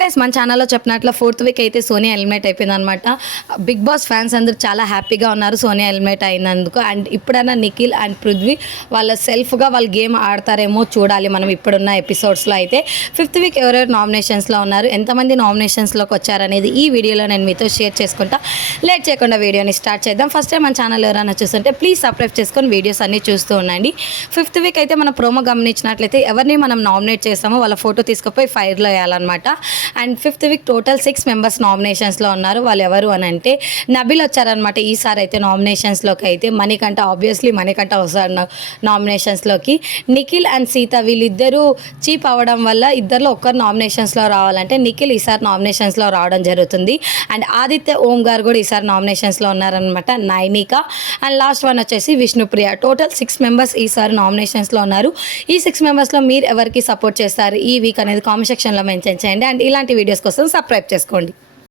Guys మన ఛానల్లో చెప్పినట్లు 4th వీక్ అయితే సోనియా ఎలిమినేట్ అయిపోయిందనమాట. బిగ్ బాస్ ఫ్యాన్స్ అందరూ చాలా హ్యాపీగా ఉన్నారు సోనియా ఎలిమినేట్ అయినందుకు. అండ్ ఇప్పుడైనా నిఖిల్ అండ్ పృథ్వీ వాళ్ళ సెల్ఫ్గా వాళ్ళు గేమ్ ఆడతారేమో చూడాలి మనం ఇప్పుడున్న ఎపిసోడ్స్లో. అయితే 5th వీక్ ఎవరెవరు నామినేషన్స్లో ఉన్నారు, ఎంతమంది నామినేషన్స్లోకి వచ్చారనేది ఈ వీడియోలో నేను మీతో షేర్ చేసుకుంటా. లేట్ చేయకుండా వీడియోని స్టార్ట్ చేద్దాం. ఫస్ట్ టైం మన ఛానల్ ఎవరైనా చూస్తుంటే ప్లీజ్ సబ్స్క్రైబ్ చేసుకొని వీడియోస్ అన్నీ చూస్తూ ఉండండి. 5th వీక్ అయితే మన ప్రోమో గమనించినట్లయితే ఎవరిని మనం నామినేట్ చేస్తామో వాళ్ళ ఫోటో తీసుకుపోయి ఫైర్లో వేయాలన్నమాట. And 5th week total 6 members నామినేషన్స్లో ఉన్నారు. వాళ్ళు ఎవరు అని అంటే నబిల్ వచ్చారనమాట. ఈసారి అయితే నామినేషన్స్లోకి అయితే మణికంఠ ఆబ్వియస్లీ మణికంఠ వస్తారు నామినేషన్స్లోకి. నిఖిల్ అండ్ సీత వీళ్ళిద్దరూ చీప్ అవ్వడం వల్ల ఇద్దరిలో ఒక్కరు నామినేషన్స్లో రావాలంటే నిఖిల్ ఈసారి నామినేషన్స్లో రావడం జరుగుతుంది. అండ్ ఆదిత్య ఓం గారు కూడా ఈసారి నామినేషన్స్లో ఉన్నారనమాట. నైనిక అండ్ లాస్ట్ వన్ వచ్చేసి విష్ణుప్రియ. టోటల్ 6 మెంబర్స్ ఈసారి నామినేషన్స్లో ఉన్నారు. ఈ 6 మెంబర్స్లో మీరు ఎవరికి సపోర్ట్ చేస్తారు ఈ వీక్ అనేది కామెంట్ సెక్షన్లో మెన్షన్ చేయండి. అండ్ ఇలాంటి వీడియోస్ కోసం సబ్స్క్రైబ్ చేసుకోండి.